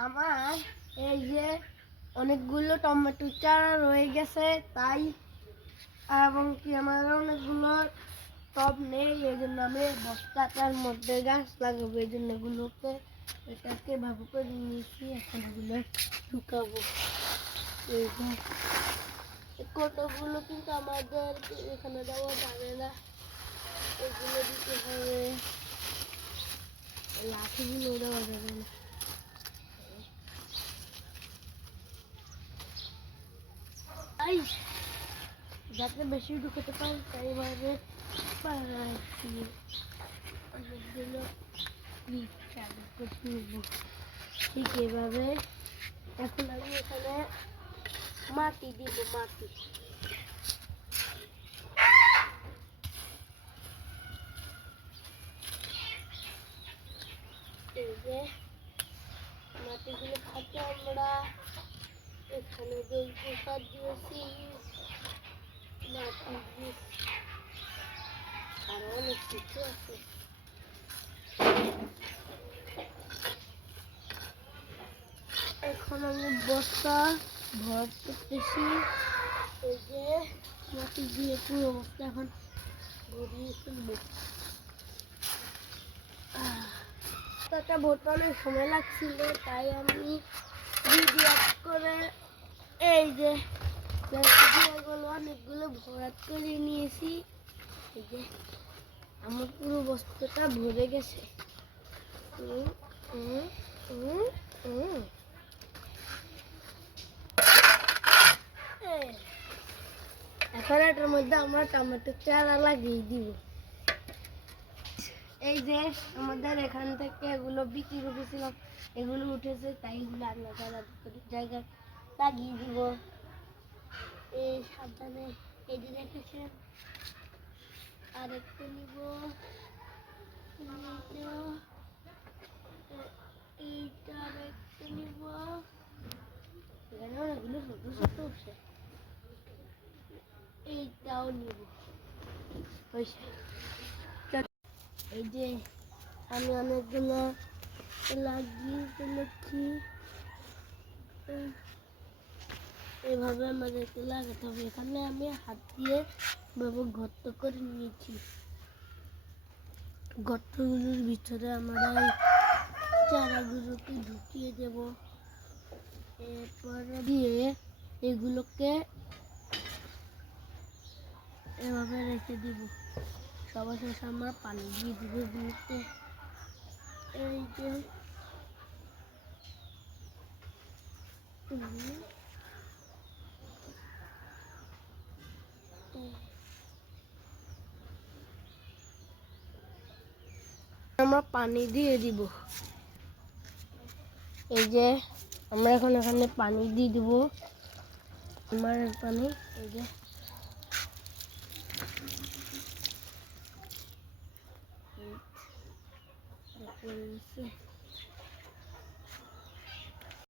আমার এই যে অনেকগুলো টমেটো চারা রয়ে গেছে, তাই এবং কি আমার অনেকগুলো টব নেই, এই জন্য আমি বস্তাটার মধ্যে গাছ লাগাবো। এই জন্য এটাকে ভালো করে নিয়েছি। এখন এগুলো শুকাবো। এই যে কতগুলো কিন্তু আমাদের এখানে দেওয়া যাবে না, এগুলো দিতে হবে, লাঠিগুলো দেওয়া যাবে না। যাতে বেশি ঢুকাতে পারি তাই এভাবে বানাচ্ছি। অনেকগুলো ঠিক এভাবে। এখন আমি এখানে মাটি দিব, মাটি। এই যে মাটিগুলো থাকে আমরা এখানে জৈব সার দিয়েছি, মাটি দিয়েছি, আরো অনেক কিছু আছে। এখন আমি বস্তা ভর করতেছি। এই যে মাটি দিয়ে পুরো বস্তা এখন ভরিয়ে ফেলবো। বস্তাটা ভরতে অনেক সময় লাগছিল, তাই আমি ভিডিও করে এই যে অনেকগুলো ভরাট করে নিয়েছি। এই যে আমার পুরো বস্তাটা ভরে গেছে। এখন এটার মধ্যে আমরা টমেটো চারা লাগিয়ে দিব। এই যে আমাদের এখান থেকে এগুলো বিক্রি করেছিলাম, এগুলো উঠেছে, তাই এগুলো আমরা জায়গায় লাগিয়ে দিব। এই সাবধানে এই যে রেখেছেন, আর একটু নিব, এইটা আর একটু নিব। এখানে অনেকগুলো ছোট ছোট উঠছে, এইটাও নিব। এই যে আমি অনেকগুলো লাগিয়ে ফেলেছি। এভাবে আমাদেরকে লাগাতে হবে। এখানে আমি হাত দিয়ে গর্ত করে নিয়েছি। গর্তগুলোর ভিতরে আমরা চারাগুলোকে ঢুকিয়ে দেব। এরপর দিয়ে এগুলোকে এভাবে রেখে দিব। সবার শেষে আমরা পানি দিয়ে দিব এগুলোতে। এই যে আমরা পানি দিয়ে দিব। এই যে আমরা এখন এখানে পানি দিয়ে দিব, আমার পানি। এই যে